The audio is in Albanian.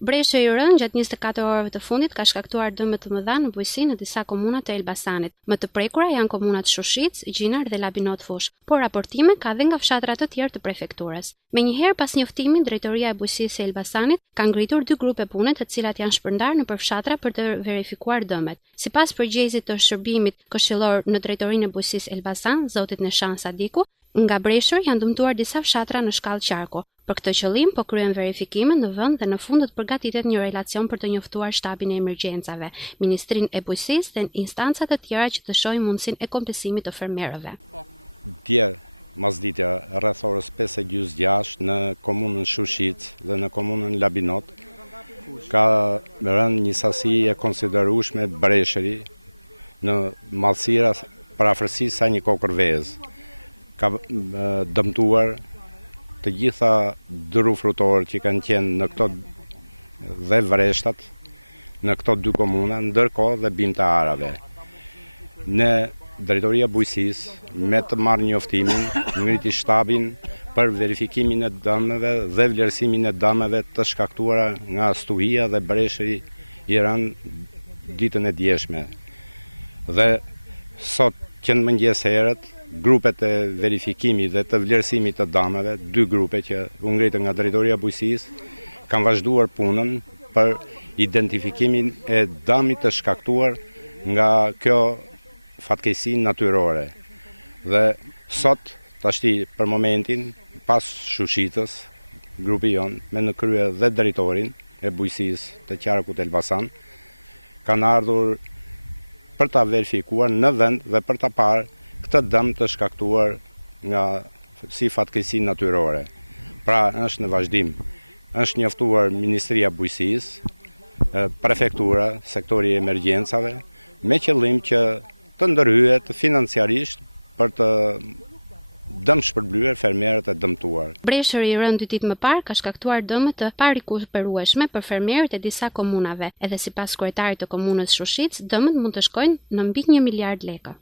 Breshë i rënë gjatë 24 orëve të fundit ka shkaktuar dëme të mëdha në bujqësi në disa komuna të Elbasanit. Më të prekura janë komunat Shushic, Gjinar dhe Labinot Fush, por raportime ka dhe nga fshatra të tjerë të prefekturës. Menjëherë pas njoftimit, Drejtoria e Bujqësisë së Elbasanit ka ngritur 2 grupe pune të cilat janë shpërndar nëpër fshatra për të verifikuar dëmet. Sipas përgjegjësit të shërbimit këshillor në Drejtorinë e Bujqësisë Elbasan, zotit Neshan Sadiku, nga breshër janë dëmtuar disa fshatra në shkallë qarku. Për këtë qëllim, po kryen verifikime në vend dhe në fund do të përgatitet një relacion për të njoftuar shtabin e emergjencave, Ministrinë e Bujqësisë dhe instanca të tjera që të shohin mundësinë e komplesimit të fermerëve. Dje, masditja, rreth orës 5:46 në komunën Shushic dhe në komunën Labinot ka rënë një sasi e konsiderueshme breshëri në mallësira parafërsisë sa një kokër vezë. Ka dëmtuar të gjitha dru frutorë që kanë qenë në këto dhe vreshtat në këto 2 komuna, ndërkohë dhe bimtarave. Në Drejtoria e Bujqësisë, me të marrë njoftimin, ngriti shtabin për verifikimin e dëmeve dhe vlerësimin e dëmeve të shkaktuara nga stuhia dhe breshëri i rënë ditën e djeshme. Dhe sot që në mëngjes herët, grupet e verifikimit dhe të vlerësimit të dëmeve, 2 grupe që u ngritën nga Drejtoria e Bujqësisë, kanë vazhduar punën për identifikimin e dëmit të shkaktuar nga kjo fatkeqësi natyrore. Dhe sot, tashti për momentin, pas Shushicës, grupi jon, me në krye dhe drejtorin e Bujqësisë të Qarkut Elbasan, kanë ardhur për ta verifikuar në vend dhe për ta parë këtë dëm të shkaktuar nga si fatkeqësi natyrore. Pra është në vazhdim. Është njoftuar Ministria e Bujqësisë, prefektura, sektori i emergjencave, me qëllim që të ndërhyet financiarisht për të dëmshpërblyer fermerët e dëmtuar. Breshëri i rënë 2 ditë më parë ka shkaktuar dëme të parikuperueshme për fermerët e disa komunave, edhe sipas kryetarit të komunës Shushic, dëmet mund të shkojnë në mbi 1 miliard lekë.